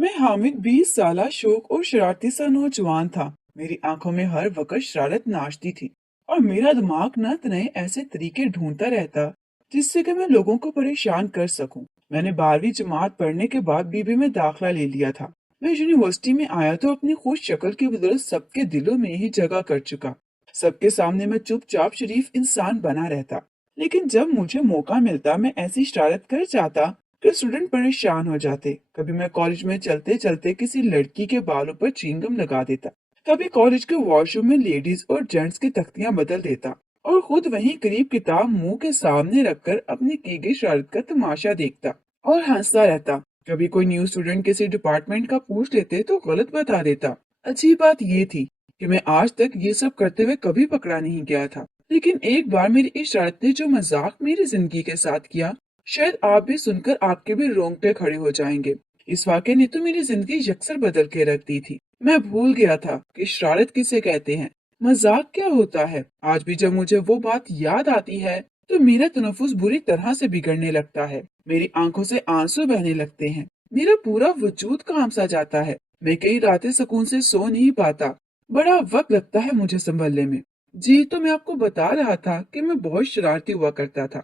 मैं हामिद 20 साल शौक और शरारती सा नौजवान था। मेरी आंखों में हर वक्त शरारत नाचती थी और मेरा दिमाग नत नए ऐसे तरीके ढूंढता रहता जिससे कि मैं लोगों को परेशान कर सकूं। मैंने 12वीं जमात पढ़ने के बाद बीबी में दाखिला ले लिया था। मैं यूनिवर्सिटी में आया तो अपनी खुश शक्ल की बदौलत सबके दिलों में ही जगह कर चुका। सबके सामने मैं चुपचाप शरीफ इंसान बना रहता। लेकिन जब मुझे मौका मिलता मैं ऐसी शरारत कर जाता कि स्टूडेंट परेशान हो जाते। कभी मैं कॉलेज में चलते चलते किसी लड़की के बालों पर च्युइंगम लगा देता, कभी कॉलेज के वॉशरूम में लेडीज और जेंट्स की तख्तियां बदल देता और खुद वहीं करीब किताब मुंह के सामने रखकर अपनी की गई शरारत का तमाशा देखता और हंसता रहता। कभी कोई न्यू स्टूडेंट किसी डिपार्टमेंट का पूछ लेते तो गलत बता देता। अच्छी बात ये थी कि मैं आज तक ये सब करते हुए कभी पकड़ा नहीं गया था। लेकिन एक बार मेरी इस शरारत ने जो मजाक मेरी जिंदगी के साथ किया, शायद आप भी सुनकर आपके भी रोंगटे खड़े हो जाएंगे। इस वाक़ये ने तो मेरी जिंदगी यकसर बदल के रख दी थी। मैं भूल गया था कि शरारत किसे कहते हैं, मजाक क्या होता है। आज भी जब मुझे वो बात याद आती है तो मेरा तनफ्फुस बुरी तरह से बिगड़ने लगता है। मेरी आंखों से आंसू बहने लगते हैं। मेरा पूरा वजूद काम सा जाता है। मैं कई रातें सुकून से सो नहीं पाता। बड़ा वक्त लगता है मुझे संभलने में। जी, तो मैं आपको बता रहा था कि मैं बहुत शरारती हुआ करता था।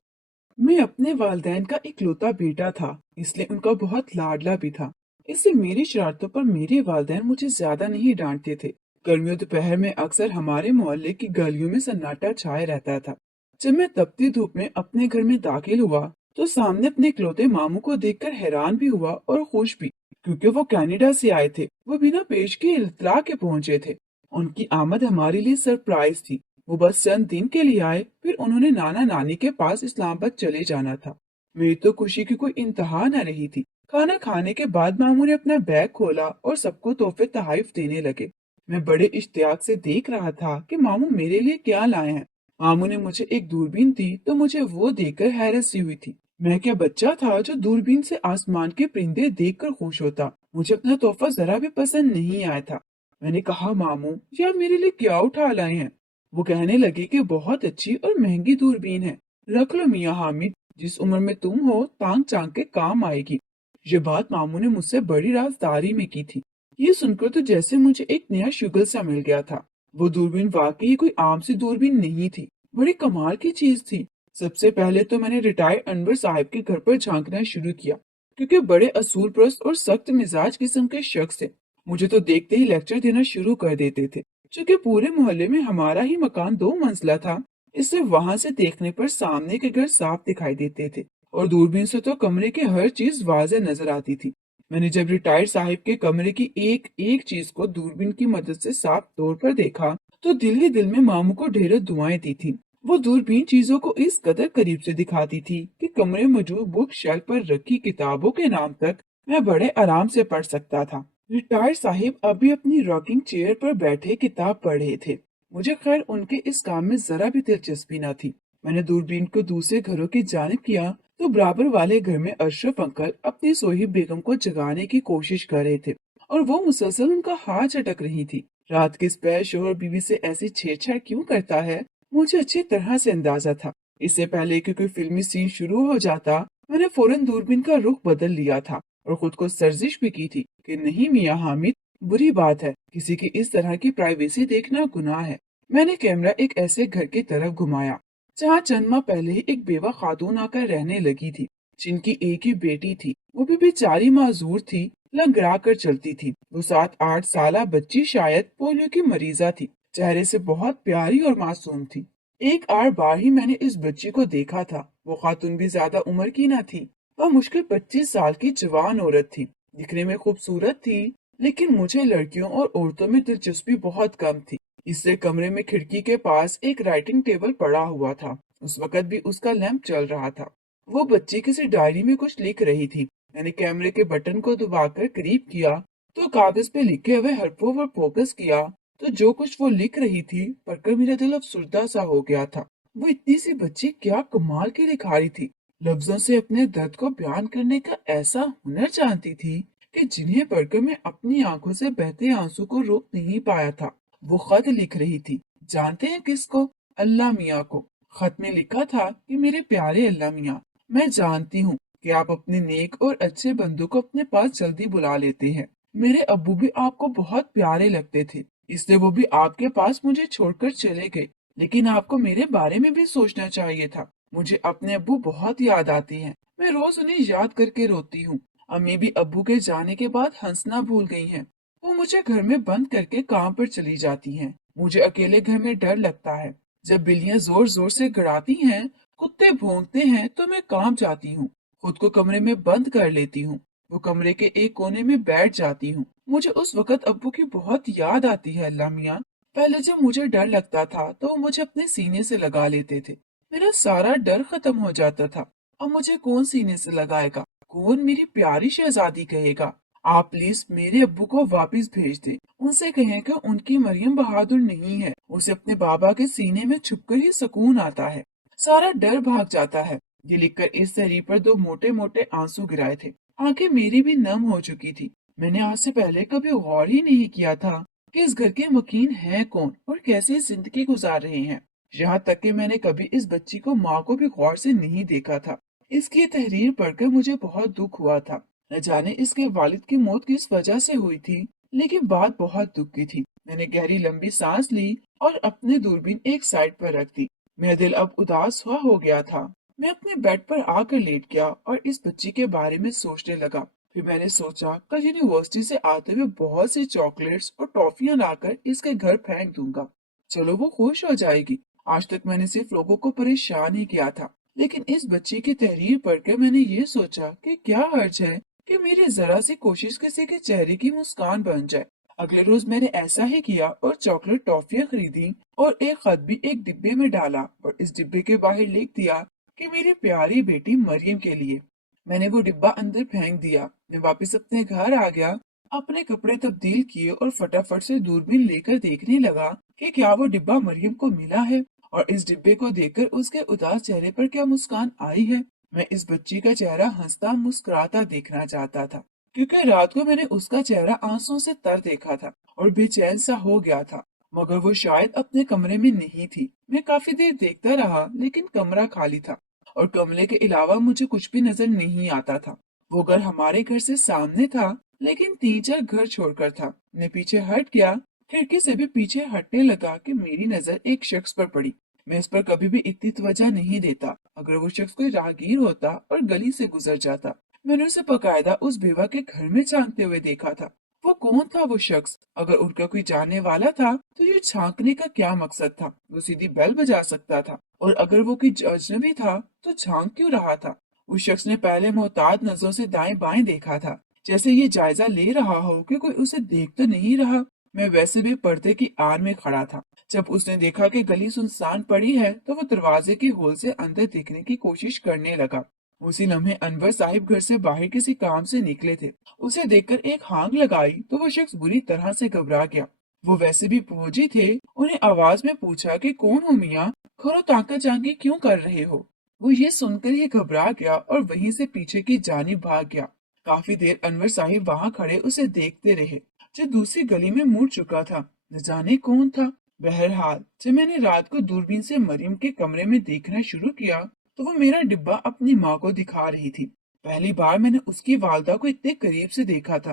मैं अपने वालिदैन का इकलौता बेटा था, इसलिए उनका बहुत लाडला भी था। इससे मेरी शरारतों पर मेरे वालिदैन मुझे ज्यादा नहीं डांटते थे। गर्मियों दोपहर में अक्सर हमारे मोहल्ले की गलियों में सन्नाटा छाए रहता था। जब मैं तपती धूप में अपने घर में दाखिल हुआ तो सामने अपने इकलौते मामू को देखकर हैरान भी हुआ और खुश भी, क्योंकि वो कनाडा से आए थे। वो बिना पेश के इत्तला के पहुंचे थे। उनकी आमद हमारे लिए सरप्राइज थी। वो बस चंद दिन के लिए आए, फिर उन्होंने नाना नानी के पास इस्लामाबाद चले जाना था। मेरी तो खुशी की कोई इंतहा न रही थी। खाना खाने के बाद मामू ने अपना बैग खोला और सबको तोहफे तहाइफ देने लगे। मैं बड़े इश्तियाक से देख रहा था कि मामू मेरे लिए क्या लाए हैं। मामू ने मुझे एक दूरबीन दी तो मुझे वो देखकर हैरत सी हुई थी। मैं क्या बच्चा था जो दूरबीन से आसमान के परिंदे देखकर खुश होता। मुझे अपना तोहफा जरा भी पसंद नहीं आया था। मैंने कहा, मामू ये आप मेरे लिए क्या उठा लाए हैं। वो कहने लगे कि बहुत अच्छी और महंगी दूरबीन है। रख लो मियाँ हामिद, जिस उम्र में तुम हो तांग चांग के काम आएगी। ये बात मामू ने मुझसे बड़ी राजदारी में की थी। ये सुनकर तो जैसे मुझे एक नया शुगल सा मिल गया था। वो दूरबीन वाकई कोई आम सी दूरबीन नहीं थी, बड़ी कमाल की चीज थी। सबसे पहले तो मैंने रिटायर्ड अनवर साहब के घर पर झांकना शुरू किया, क्योंकि बड़े असूल परस्त और सख्त मिजाज किस्म के शख्स थे। मुझे तो देखते ही लेक्चर देना शुरू कर देते थे। चूंकि पूरे मोहल्ले में हमारा ही मकान 2 मंजिला था, इससे वहां से देखने पर सामने के घर साफ दिखाई देते थे और दूरबीन से तो कमरे की हर चीज वाज़ेह नजर आती थी। मैंने जब रिटायर्ड साहिब के कमरे की एक एक चीज को दूरबीन की मदद से साफ तौर पर देखा तो दिल ही दिल में मामू को ढेरों दुआएं दी थी। वो दूरबीन चीजों को इस कदर करीब से दिखाती थी कि कमरे में मौजूद बुक शेल्फ पर रखी किताबों के नाम तक मैं बड़े आराम से पढ़ सकता था। रिटायर्ड साहिब अभी अपनी रॉकिंग चेयर पर बैठे किताब पढ़ रहे थे। मुझे खैर उनके इस काम में जरा भी दिलचस्पी न थी। मैंने दूरबीन को दूसरे घरों की जानिब किया तो बराबर वाले घर में अशरफ अंकल अपनी सोही बेगम को जगाने की कोशिश कर रहे थे और वो मुसलसल उनका हाथ झटक रही थी। रात के स्पैर शोहर बीवी से ऐसी छेड़छाड़ क्यों करता है, मुझे अच्छी तरह से अंदाजा था। इससे पहले कि कोई फिल्मी सीन शुरू हो जाता मैंने फौरन दूरबीन का रुख बदल लिया था और खुद को सर्जिश भी की थी कि नहीं मियाँ हामिद, बुरी बात है, किसी की इस तरह की प्राइवेसी देखना गुनाह है। मैंने कैमरा एक ऐसे घर की तरफ घुमाया जहाँ चंद माह पहले ही एक बेवा खातून आकर रहने लगी थी, जिनकी एक ही बेटी थी। वो भी बेचारी माजूर थी, लंगड़ा कर चलती थी। वो 7-8 साल बच्ची शायद पोलियो की मरीजा थी। चेहरे से बहुत प्यारी और मासूम थी। एक आड़ बार ही मैंने इस बच्ची को देखा था। वो खातून भी ज्यादा उम्र की न थी। वह मुश्किल 25 साल की जवान औरत थी। दिखने में खूबसूरत थी, लेकिन मुझे लड़कियों और औरतों में दिलचस्पी बहुत कम थी। इससे कमरे में खिड़की के पास एक राइटिंग टेबल पड़ा हुआ था। उस वक्त भी उसका लैंप चल रहा था। वो बच्ची किसी डायरी में कुछ लिख रही थी। मैंने कैमरे के बटन को दबाकर करीब किया तो कागज पे लिखे हुए हरफों पर फोकस किया तो जो कुछ वो लिख रही थी पढ़कर मेरा दिल अफसुर्दा सा हो गया था। वो इतनी सी बच्ची क्या कमाल की लिखा रही थी। लफ्जों से अपने दर्द को बयान करने का ऐसा हुनर जानती थी कि जिन्हें पढ़कर मैं अपनी आंखों से बहते आंसू को रोक नहीं पाया था। वो खत लिख रही थी, जानते हैं किसको? अल्लाह मियाँ को। खत में लिखा था कि मेरे प्यारे अल्लाह मियाँ, मैं जानती हूँ कि आप अपने नेक और अच्छे बंदों को अपने पास जल्दी बुला लेते हैं। मेरे अब्बू भी आपको बहुत प्यारे लगते थे, इसलिए वो भी आपके पास मुझे छोड़कर चले गए। लेकिन आपको मेरे बारे में भी सोचना चाहिए था। मुझे अपने अब्बू बहुत याद आती हैं। मैं रोज उन्हें याद करके रोती हूँ। अम्मी भी अब्बू के जाने के बाद हंसना भूल गई हैं। वो मुझे घर में बंद करके काम पर चली जाती हैं। मुझे अकेले घर में डर लगता है। जब बिल्लियां जोर जोर से गड़ाती हैं, कुत्ते भौंकते हैं तो मैं कांप जाती हूँ। खुद को कमरे में बंद कर लेती हूँ। वो कमरे के एक कोने में बैठ जाती हूँ। मुझे उस वक्त अब्बू की बहुत याद आती है अल्लाह मियाँ। पहले जब मुझे डर लगता था तो वो मुझे अपने सीने से लगा लेते थे। मेरा सारा डर खत्म हो जाता था। अब मुझे कौन सीने से लगाएगा? कौन मेरी प्यारी शहजादी कहेगा? आप प्लीज मेरे अब्बू को वापस भेज दे। उनसे कहें कि उनकी मरियम बहादुर नहीं है। उसे अपने बाबा के सीने में छुपकर ही सुकून आता है। सारा डर भाग जाता है। ये लिखकर इस तहरीर पर दो मोटे मोटे आंसू गिराए थे। आंखें मेरी भी नम हो चुकी थी। मैंने आज से पहले कभी गौर ही नहीं किया था कि इस घर के मकीन हैं कौन और कैसे जिंदगी गुजार रहे हैं। यहाँ तक कि मैंने कभी इस बच्ची को माँ को भी गौर से नहीं देखा था। इसकी ये तहरीर पढ़कर मुझे बहुत दुख हुआ था। न जाने इसके वालिद की मौत किस वजह से हुई थी, लेकिन बात बहुत दुख की थी। मैंने गहरी लंबी सांस ली और अपनी दूरबीन एक साइड पर रख दी। मेरा दिल अब उदास हुआ हो गया था। मैं अपने बेड पर आकर लेट गया और इस बच्ची के बारे में सोचने लगा। फिर मैंने सोचा कल यूनिवर्सिटी से आते हुए बहुत सी चॉकलेट्स और टॉफियां लाकर इसके घर फेंक दूंगा। चलो वो खुश हो जाएगी। आज तक मैंने सिर्फ लोगों को परेशान ही किया था, लेकिन इस बच्ची की तहरीर पढ़कर मैंने ये सोचा कि क्या हर्ज है कि मेरी जरा सी कोशिश किसी के चेहरे की मुस्कान बन जाए। अगले रोज मैंने ऐसा ही किया और चॉकलेट टॉफियां खरीदी और एक खत भी एक डिब्बे में डाला और इस डिब्बे के बाहर लिख दिया कि मेरी प्यारी बेटी मरियम के लिए। मैंने वो डिब्बा अंदर फेंक दिया। मैं वापस अपने घर आ गया, अपने कपड़े तब्दील किए और फटाफट से दूरबीन लेकर देखने लगा कि क्या वो डिब्बा मरियम को मिला है और इस डिब्बे को देखकर उसके उदास चेहरे पर क्या मुस्कान आई है। मैं इस बच्ची का चेहरा हंसता मुस्कुराता देखना चाहता था, क्योंकि रात को मैंने उसका चेहरा आंसुओं से तर देखा था और बेचैन सा हो गया था। मगर वो शायद अपने कमरे में नहीं थी। मैं काफी देर देखता रहा, लेकिन कमरा खाली था और कमरे के अलावा मुझे कुछ भी नजर नहीं आता था। वो घर हमारे घर से सामने था, लेकिन 3-4 घर छोड़कर था। मैं पीछे हट गया, खिड़की से भी पीछे हटने लगा कि मेरी नजर एक शख्स पर पड़ी। मैं इस पर कभी भी इतनी तवज्जो नहीं देता। अगर वो शख्स कोई राहगीर होता और गली से गुजर जाता, मैंने उसे बकायदा उस बेवा के घर में झांकते हुए देखा था। वो कौन था वो शख्स? अगर उनका कोई जानने वाला था तो ये झांकने का क्या मकसद था? वो सीधी बेल बजा सकता था। और अगर वो कोई अजनबी था तो झांक क्यों रहा था? उस शख्स ने पहले मोहतात नजरों से दाएं बाएं देखा था, जैसे ये जायजा ले रहा हो कि कोई उसे देख तो नहीं रहा। मैं वैसे भी पर्दे की आड़ में खड़ा था। जब उसने देखा कि गली सुनसान पड़ी है तो वो दरवाजे की होल से अंदर देखने की कोशिश करने लगा। उसी लम्हे अनवर साहिब घर से बाहर किसी काम से निकले थे। उसे देखकर एक हांग लगाई तो वो शख्स बुरी तरह से घबरा गया। वो वैसे भी फौजी थे। उन्हें आवाज में पूछा कि कौन हो मियाँ, खरो ताका जांगी क्यों कर रहे हो? वो ये सुनकर ही घबरा गया और वहीं से पीछे की जानिब भाग गया। काफी देर अनवर साहिब वहां खड़े उसे देखते रहे, जो दूसरी गली में मुड़ चुका था। न जाने कौन था। बहरहाल जब मैंने रात को दूरबीन से मरियम के कमरे में देखना शुरू किया तो वो मेरा डिब्बा अपनी माँ को दिखा रही थी। पहली बार मैंने उसकी वालदा को इतने करीब से देखा था।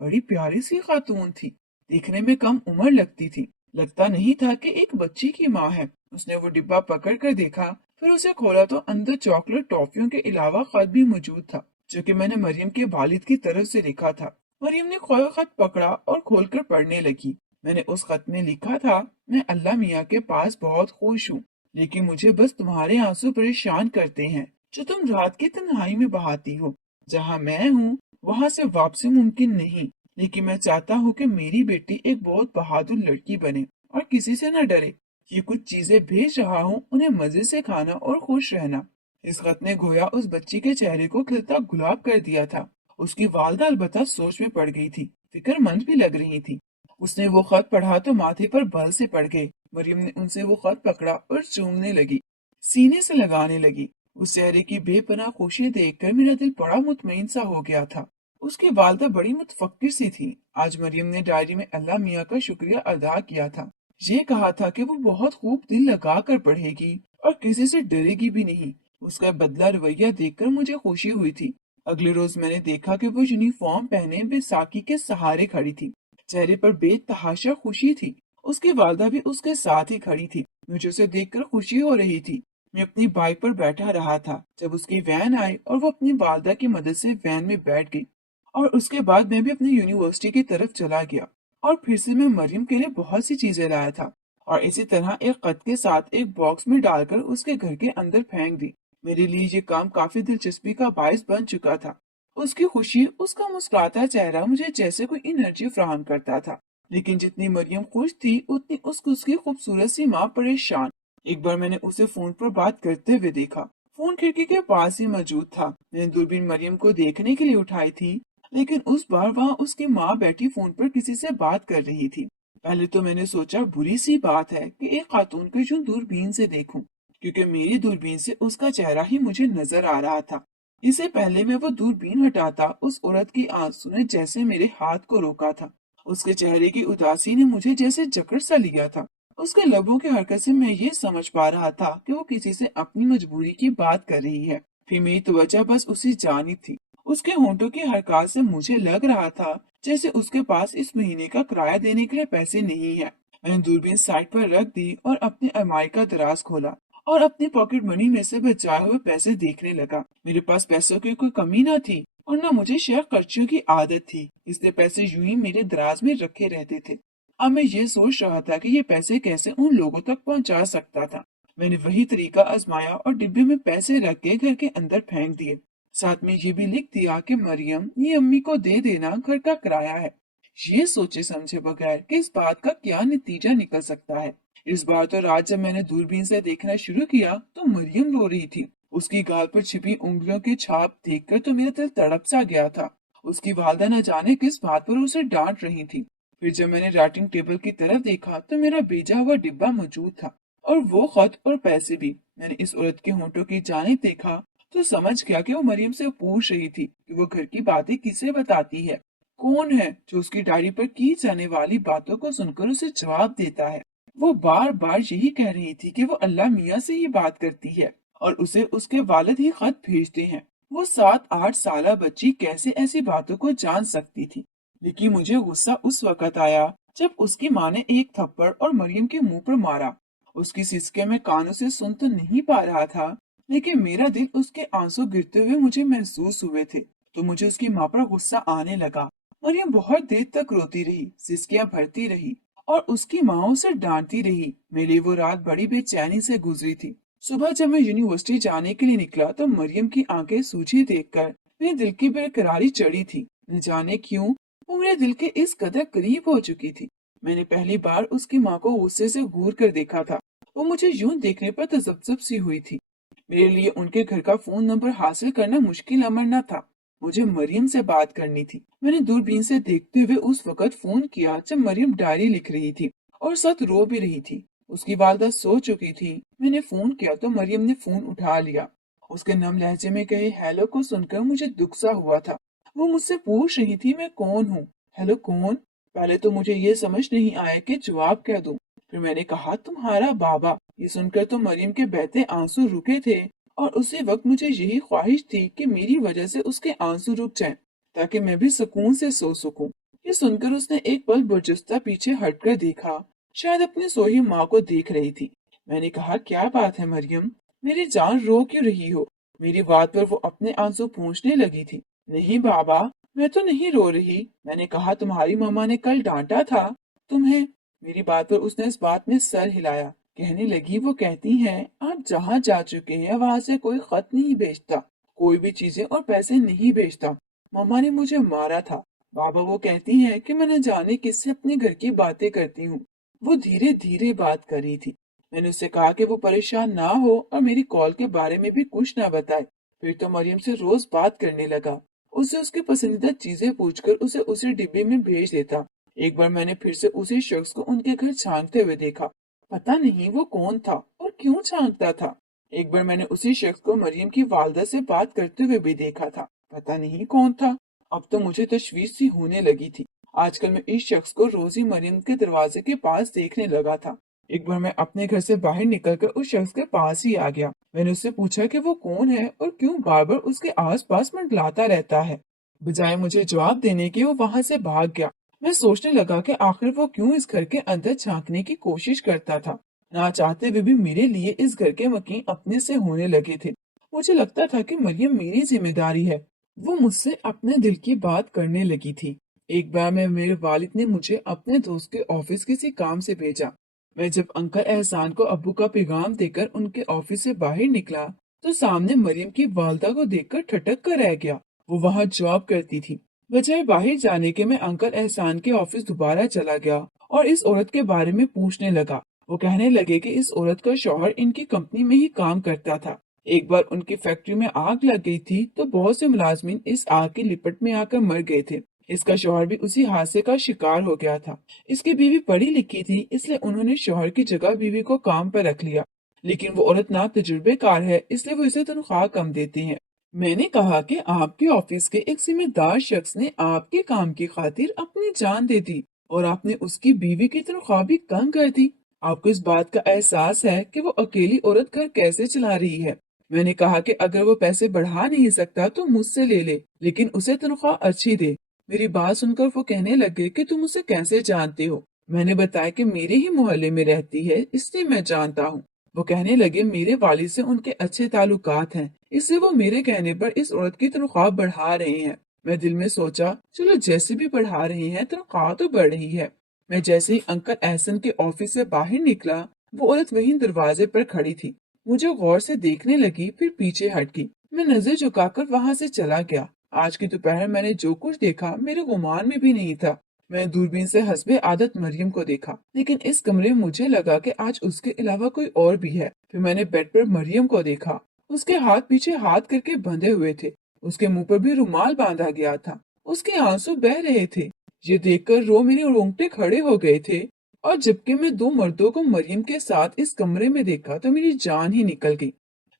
बड़ी प्यारी सी खातून थी। देखने में कम उम्र लगती थी। लगता नहीं था कि एक बच्ची की माँ है। उसने वो डिब्बा पकड़ कर देखा, फिर उसे खोला तो अंदर चॉकलेट टॉफियों के अलावा खत भी मौजूद था, जो कि मैंने मरियम के वालिद की तरफ से लिखा था। मरियम ने खत पकड़ा और खोलकर पढ़ने लगी। मैंने उस खत में लिखा था, मैं अल्लाह मियाँ के पास बहुत खुश हूँ, लेकिन मुझे बस तुम्हारे आंसू परेशान करते हैं जो तुम रात की तन्हाई में बहाती हो। जहाँ मैं हूँ वहां से वापसी मुमकिन नहीं, लेकिन मैं चाहता हूँ कि मेरी बेटी एक बहुत बहादुर लड़की बने और किसी से न डरे। ये कुछ चीजें भेज रहा हूँ, उन्हें मजे से खाना और खुश रहना। इस खत ने गोया उस बच्ची के चेहरे को खिलता गुलाब कर दिया था। उसकी वालदा अलबत्ता सोच में पड़ गई थी, फिक्रमंद भी लग रही थी। उसने वो खत पढ़ा तो माथे पर बल से पड़ गए। मरियम ने उनसे वो खत पकड़ा और चूमने लगी, सीने से लगाने लगी। उस चेहरे की बेपनाह खुशी देखकर मेरा दिल बड़ा मुतमईन सा हो गया था। उसकी वालदा बड़ी मुतफक्किर सी थी। आज मरियम ने डायरी में अल्लाह मियाँ का शुक्रिया अदा किया था। ये कहा था कि वो बहुत खूब दिल लगा कर पढ़ेगी और किसी से डरेगी भी नहीं। उसका बदला रवैया देखकर मुझे खुशी हुई थी। अगले रोज मैंने देखा कि वो यूनिफॉर्म पहने बैसाखी के सहारे खड़ी थी। चेहरे पर बेतहाशा खुशी थी। उसकी वालदा भी उसके साथ ही खड़ी थी। मुझे उसे देखकर खुशी हो रही थी। मैं अपनी बाइक पर बैठा रहा था जब उसकी वैन आई और वो अपनी वालदा की मदद से वैन में बैठ गई। और उसके बाद मैं भी अपनी यूनिवर्सिटी की तरफ चला गया और फिर से मैं मरियम के लिए बहुत सी चीजें लाया था और इसी तरह एक खत के साथ एक बॉक्स में डालकर उसके घर के अंदर फेंक दी। मेरे लिए ये काम काफी दिलचस्पी का बायस बन चुका था। उसकी खुशी, उसका मुस्कुराता चेहरा मुझे जैसे कोई एनर्जी फराहम करता था। लेकिन जितनी मरियम खुश थी उतनी उसकी खूबसूरत सी माँ परेशान। एक बार मैंने उसे फोन पर बात करते हुए देखा। फोन खिड़की के पास ही मौजूद था। मैंने दूरबीन मरियम को देखने के लिए उठाई थी, लेकिन उस बार वहां उसकी माँ बैठी फोन पर किसी से बात कर रही थी। पहले तो मैंने सोचा बुरी सी बात है कि एक खातून को यूं दूरबीन से देखूं, क्योंकि मेरी दूरबीन से उसका चेहरा ही मुझे नजर आ रहा था। इससे पहले मैं वो दूरबीन हटाता, उस औरत की आंसू ने जैसे मेरे हाथ को रोका था। उसके चेहरे की उदासी ने मुझे जैसे जकड़ सा लिया था। उसके लबों की हरकत से मैं ये समझ पा रहा था कि वो किसी से अपनी मजबूरी की बात कर रही है। फिर मेरी तवज्जो बस उसी जानिब थी। उसके होंठों की हरकत से मुझे लग रहा था जैसे उसके पास इस महीने का किराया देने के लिए पैसे नहीं है। मैंने दूरबीन साइड पर रख दी और अपने अलमारी का दराज खोला और अपनी पॉकेट मनी में से बचाए हुए पैसे देखने लगा। मेरे पास पैसों की कोई कमी न थी और न मुझे शेयर खर्चों की आदत थी, इसलिए पैसे यूं ही मेरे दराज में रखे रहते थे। अब मैं ये सोच रहा था कि ये पैसे कैसे उन लोगों तक पहुंचा सकता था। मैंने वही तरीका आजमाया और डिब्बे में पैसे रख के घर के अंदर फेंक दिए। साथ में ये भी लिख दिया कि मरियम, ये अम्मी को दे देना, घर का किराया है। ये सोचे समझे बगैर कि इस बात का क्या नतीजा निकल सकता है। इस बार तो रात जब मैंने दूरबीन से देखना शुरू किया तो मरियम रो रही थी। उसकी गाल पर छिपी उंगलियों की छाप देखकर तो मेरा दिल तड़प सा गया था। उसकी वालदा न जाने किस बात पर उसे डांट रही थी। फिर जब मैंने राइटिंग टेबल की तरफ देखा तो मेरा भेजा हुआ डिब्बा मौजूद था और वो खत और पैसे भी। मैंने इस औरत के होंठों की जानिब देखा तो समझ गया कि वो मरियम से पूछ रही थी कि वो घर की बातें किसे बताती है। कौन है जो उसकी डायरी पर की जाने वाली बातों को सुनकर उसे जवाब देता है। वो बार बार यही कह रही थी कि वो अल्लाह मियाँ से ही बात करती है और उसे उसके वालिद ही खत भेजते हैं। वो 7-8 साल बच्ची कैसे ऐसी बातों को जान सकती थी। लेकिन मुझे गुस्सा उस वक्त आया जब उसकी माँ ने एक थप्पड़ और मरियम के मुंह पर मारा। उसकी सिसके मैं कानों से सुन तो नहीं पा रहा था, लेकिन मेरा दिल उसके आंसू गिरते हुए मुझे महसूस हुए थे। तो मुझे उसकी माँ पर गुस्सा आने लगा। मरियम बहुत देर तक रोती रही, सिसकियां भरती रही और उसकी माँ उसे डांटती रही। मेरी वो रात बड़ी बेचैनी से गुजरी थी। सुबह जब मैं यूनिवर्सिटी जाने के लिए निकला तो मरियम की आंखें सूजी देखकर मेरे दिल की बेकरारी चढ़ी थी। न जाने क्यों वो मेरे दिल के इस कदर करीब हो चुकी थी। मैंने पहली बार उसकी माँ को गुस्से से घूर कर देखा था। वो मुझे यूं देखने पर तजब्जब सी हुई थी। मेरे लिए उनके घर का फोन नंबर हासिल करना मुश्किल अमर न था। मुझे मरियम से बात करनी थी। मैंने दूरबीन से देखते हुए उस वक्त फोन किया जब मरियम डायरी लिख रही थी और साथ रो भी रही थी। उसकी वालदा सो चुकी थी। मैंने फोन किया तो मरियम ने फोन उठा लिया। उसके नम लहजे में कहे हेलो को सुनकर मुझे दुख सा हुआ था। वो मुझसे पूछ रही थी मैं कौन हूँ। हेलो कौन? पहले तो मुझे ये समझ नहीं आया कि जवाब क्या दूं। फिर मैंने कहा तुम्हारा बाबा। ये सुनकर तो मरियम के बहते आंसू रुके थे और उसी वक्त मुझे यही ख्वाहिश थी कि मेरी वजह से उसके आंसू रुक जाएं, ताकि मैं भी सुकून से सो सकूं। ये सुनकर उसने एक पल बर्जुस्ता पीछे हटकर देखा, शायद अपनी सोई माँ को देख रही थी। मैंने कहा क्या बात है मरियम, मेरी जान रो क्यों रही हो? मेरी बात पर वो अपने आंसू पोंछने लगी थी। नहीं बाबा, मैं तो नहीं रो रही। मैंने कहा तुम्हारी मम्मा ने कल डांटा था तुम्हें। मेरी बात पर उसने इस बात में सर हिलाया। कहने लगी वो कहती हैं आप जहाँ जा चुके हैं वहां से कोई खत नहीं भेजता, कोई भी चीजें और पैसे नहीं भेजता। मम्मा ने मुझे मारा था। बाबा वो कहती हैं कि मैं न जाने किससे अपने घर की बातें करती हूँ। वो धीरे धीरे बात कर रही थी। मैंने उससे कहा कि वो परेशान ना हो और मेरी कॉल के बारे में भी कुछ ना बताए। फिर तो मरियम से रोज बात करने लगा। उससे उसकी पसंदीदा चीजें पूछकर उसे उसी डिब्बे में भेज देता। एक बार मैंने फिर से उसी शख्स को उनके घर झांकते हुए देखा। पता नहीं वो कौन था और क्यों झांकता था। एक बार मैंने उसी शख्स को मरियम की वालदा से बात करते हुए भी देखा था। पता नहीं कौन था। अब तो मुझे तशवीश सी होने लगी थी। आजकल मैं इस शख्स को रोज ही मरियम के दरवाजे के पास देखने लगा था। एक बार मैं अपने घर से बाहर निकलकर उस शख्स के पास ही आ गया। मैंने उससे पूछा कि वो कौन है और क्यों बार बार उसके आसपास मंडलाता रहता है। बजाय मुझे जवाब देने के वो वहां से भाग गया। मैं सोचने लगा कि आखिर वो क्यों इस घर के अंदर झांकने की कोशिश करता था। ना चाहते हुए भी मेरे लिए इस घर के मकीन अपने से होने लगे थे। मुझे लगता था कि मरियम मेरी जिम्मेदारी है। वो मुझसे अपने दिल की बात करने लगी थी। एक बार मेरे वालिद ने मुझे अपने दोस्त के ऑफिस किसी काम से भेजा। मैं जब अंकल एहसान को अब्बू का पैगाम देकर उनके ऑफिस से बाहर निकला तो सामने मरियम की वालदा को देखकर ठटक कर रह गया। वो वहां जॉब करती थी। बजाय बाहर जाने के मैं अंकल एहसान के ऑफिस दोबारा चला गया और इस औरत के बारे में पूछने लगा। वो कहने लगे कि इस औरत का शौहर इनकी कंपनी में ही काम करता था। एक बार उनकी फैक्ट्री में आग लग गई थी तो बहुत से मुलाजमीन इस आग की लिपट में आकर मर गए थे। इसका शौहर भी उसी हादसे का शिकार हो गया था। इसकी बीवी पढ़ी लिखी थी, इसलिए उन्होंने शौहर की जगह बीवी को काम पर रख लिया। लेकिन वो औरत ना तजुर्बेकार है, इसलिए वो इसे तनख्वाह कम देती है। मैंने कहा कि आपके ऑफिस के एक जिम्मेदार शख्स ने आपके काम की खातिर अपनी जान दे दी और आपने उसकी बीवी की तनख्वाह भी कम कर दी। आपको इस बात का एहसास है कि वो अकेली औरत घर कैसे चला रही है। मैंने कहा कि अगर वो पैसे बढ़ा नहीं सकता तो मुझसे ले ले, लेकिन उसे तनख्वाह अच्छी दे। मेरी बात सुनकर वो कहने लगे कि तुम उसे कैसे जानते हो। मैंने बताया कि मेरे ही मोहल्ले में रहती है, इसलिए मैं जानता हूँ। वो कहने लगे मेरे वालिद से उनके अच्छे ताल्लुकात हैं, इससे वो मेरे कहने पर इस औरत की तनख्वाह बढ़ा रहे हैं। मैं दिल में सोचा, चलो जैसे भी बढ़ा रहे हैं तनख्वाह तो बढ़ रही है। मैं जैसे ही अंकल एहसन के ऑफिस से बाहर निकला, वो औरत वहीं दरवाजे पर खड़ी थी। मुझे गौर से देखने लगी, फिर पीछे हट गई। मैं नजर झुकाकर वहां से चला गया। आज की दोपहर मैंने जो कुछ देखा मेरे गुमान में भी नहीं था। मैं दूरबीन से हस्बे आदत मरियम को देखा, लेकिन इस कमरे में मुझे लगा कि आज उसके अलावा कोई और भी है। फिर मैंने बेड पर मरियम को देखा। उसके हाथ पीछे हाथ करके बंधे हुए थे। उसके मुंह पर भी रुमाल बांधा गया था। उसके आंसू बह रहे थे। ये देखकर रो मेरे रोंगटे खड़े हो गए थे। और जबकि मैं दो मर्दों को मरियम के साथ इस कमरे में देखा तो मेरी जान ही निकल गई।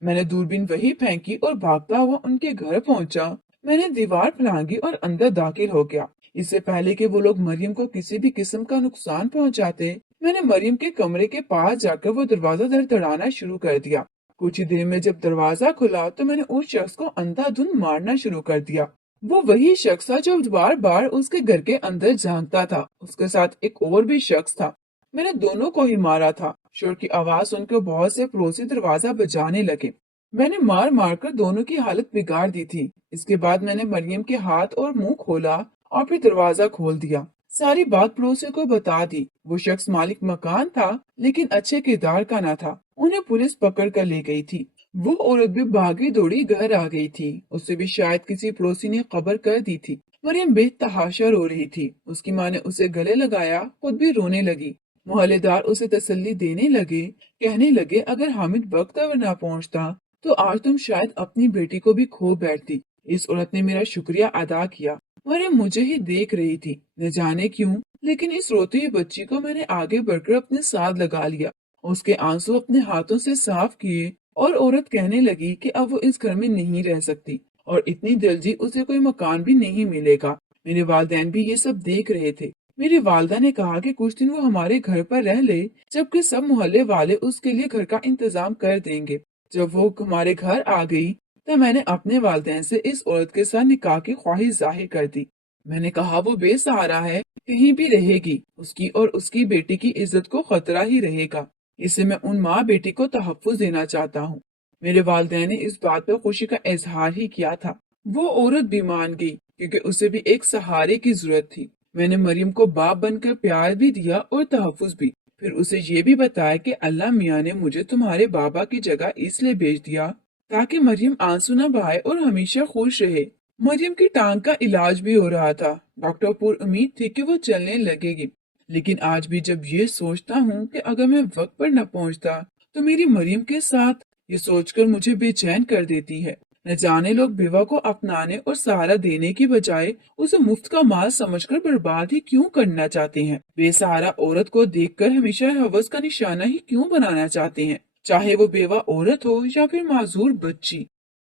मैंने दूरबीन वही फेंकी और भागता हुआ उनके घर पहुंचा। मैंने दीवार फलांगी और अंदर दाखिल हो गया। इससे पहले कि वो लोग मरियम को किसी भी किस्म का नुकसान पहुंचाते, मैंने मरियम के कमरे के पास जाकर वो दरवाजा धड़धड़ाना शुरू कर दिया। कुछ ही देर में जब दरवाजा खुला तो मैंने उस शख्स को अंधाधुंध मारना शुरू कर दिया। वो वही शख्स था जो बार बार उसके घर के अंदर झांकता था। उसके साथ एक और भी शख्स था। मैंने दोनों को ही मारा था। शोर की आवाज सुनकर बहुत से पड़ोसी दरवाजा बजाने लगे। मैंने मार मार कर दोनों की हालत बिगाड़ दी थी। इसके बाद मैंने मरियम के हाथ और मुंह खोला और फिर दरवाजा खोल दिया। सारी बात पड़ोसियों को बता दी। वो शख्स मालिक मकान था, लेकिन अच्छे किरदार का ना था। उन्हें पुलिस पकड़ कर ले गई थी। वो औरत भी भागी दौड़ी घर आ गई थी। उससे भी शायद किसी पड़ोसी ने खबर कर दी थी। मरियम बेतहाशा रो रही थी। उसकी माँ ने उसे गले लगाया, खुद भी रोने लगी। मोहल्लेदार उसे तसल्ली देने लगे, कहने लगे अगर हामिद वक्त पर ना पहुंचता तो आज तुम शायद अपनी बेटी को भी खो बैठती। इस औरत ने मेरा शुक्रिया अदा किया। मरियम मुझे ही देख रही थी, न जाने क्यों, लेकिन इस रोती हुई बच्ची को मैंने आगे बढ़कर अपने साथ लगा लिया। उसके आंसू अपने हाथों से साफ किए और औरत कहने लगी कि अब वो इस घर में नहीं रह सकती और इतनी जल्दी उसे कोई मकान भी नहीं मिलेगा। मेरे वालिदैन भी ये सब देख रहे थे। मेरी वालदा ने कहा कि कुछ दिन वो हमारे घर पर रह ले, जबकि सब मोहल्ले वाले उसके लिए घर का इंतजाम कर देंगे। जब वो हमारे घर आ गई तो मैंने अपने वालिदैन से इस औरत के साथ निकाह की ख्वाहिश जाहिर कर दी। मैंने कहा वो बेसहारा है, कहीं भी रहेगी, उसकी और उसकी बेटी की इज्जत को खतरा ही रहेगा। इससे मैं उन माँ बेटी को तहफ्फुज देना चाहता हूँ। मेरे वालिदैन ने इस बात पर खुशी का इजहार ही किया था। वो औरत भी मान गई, क्योंकि उसे भी एक सहारे की जरूरत थी। मैंने मरियम को बाप बनकर प्यार भी दिया और तहफ्फुज भी। फिर उसे ये भी बताया कि अल्लाह मियाँ ने मुझे तुम्हारे बाबा की जगह इसलिए भेज दिया ताकि मरियम आंसू न बहाए और हमेशा खुश रहे। मरियम की टांग का इलाज भी हो रहा था। डॉक्टर पर उम्मीद थी कि वो चलने लगेगी, लेकिन आज भी जब ये सोचता हूँ कि अगर मैं वक्त पर न पहुँचता तो मेरी मरियम के साथ, ये सोचकर मुझे बेचैन कर देती है। न जाने लोग बेवा को अपनाने और सहारा देने की बजाय उसे मुफ्त का माल समझकर बर्बाद ही क्यों करना चाहते हैं। बेसहारा औरत को देखकर हमेशा हवस का निशाना ही क्यों बनाना चाहते हैं, चाहे वो बेवा औरत हो या फिर माजूर बच्ची।